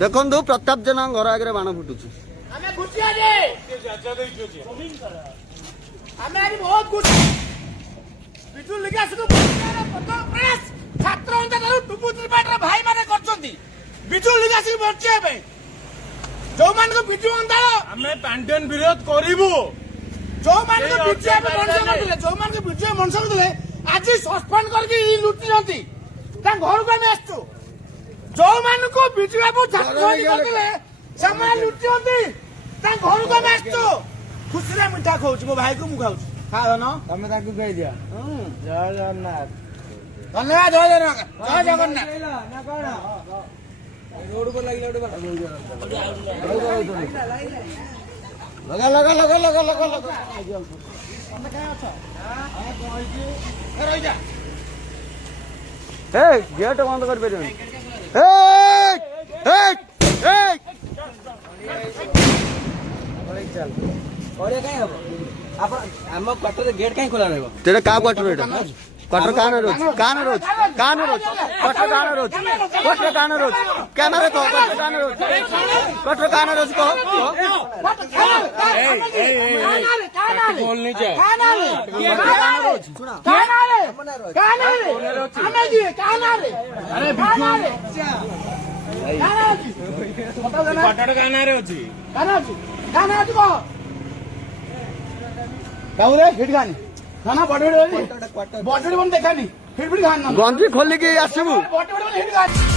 ଦେଖନ୍ତୁ ପ୍ରତାପ ଜେନାଙ୍କ ଘର ଆଗରେ ବାଣ ଫୁଟୁଛି। ଆମେ ଖୁସି ଆଜି ଆମେ ଆଜି ବହୁତ ଖୁସି। ବିଜୁ ଲିଗାସକୁ ପ୍ରଥମ ପ୍ରୟାସ ଛାତ୍ର ଅନ୍ତର ଟୁପୁ ତ୍ରିପାଠୀର ଭାଇମାନେ କରିଛନ୍ତି ବିଜୁ ଲିଗାସି ବଞ୍ଚିବା ପାଇଁ। ଯୋଉମାନଙ୍କୁ ବିଜୁ ଅନ୍ଧାଳ ଆମେ ପାଣ୍ଡିଆନ ବିରୋଧ କରିବୁ। ଯୋଉମାନଙ୍କୁ ବିଜୁ ମଣିଷ କରିଥିଲେ ଯୋଉମାନଙ୍କୁ ବିଜୁ ମଣିଷ କରିଥିଲେ ଆଜି ସସ୍ପେଣ୍ଡ କରିକି ଲୁଟିଛନ୍ତି ତାଙ୍କ ଘରକୁ ଆମେ ଆସିଛୁ। ଯୋଉମାନଙ୍କୁ ବିଜୁ ବାବୁ ଛାତ୍ର କରିଥିଲେ ସେମାନେ ଲୁଟିଛନ୍ତି ତାଙ୍କ ଘରକୁ ଆମେ ଆସିଛୁ। ଖୁସିରେ ମିଠା ଖାଉଛି ମୋ ଭାଇକୁ ମୁଁ ଖାଉଛି। ଖାଅନ ତମେ ତାକୁ କହିଦିଅ। ଜୟ ଜଗନ୍ନାଥ। ଧନ୍ୟବାଦ। ଜୟ ଜଗନ୍ନାଥ। ଜୟ ଜଗନ୍ନାଥ। ନା କଣ ରୋଡକୁ ଲାଗିଲା ଗୋଟେ ବାଟ ଲଗା ଲଗା ଲଗା ଲଗା ଲଗା ଲଗା। ଏ ଗେଟ୍ ବନ୍ଦ କରିପାରିବନି। ଆମ କ୍ୱାର୍ଟରରେ ଗେଟ୍ କାହିଁ ଖୋଲା ରହିବ? तेरे का क्वार्टर एटा क्वार्टर कान रोज क्वार्टर कान रोज कैमरा को क्वार्टर कान रोज को बोल नहीं जाए। କ୍ୱାର୍ଟର କାନାରେ ଅଛି। खाना बड़े बड़े देखा नहीं फिर भी खाना गंजी खोलिकी आसबू बड़े बड़े हिट गानी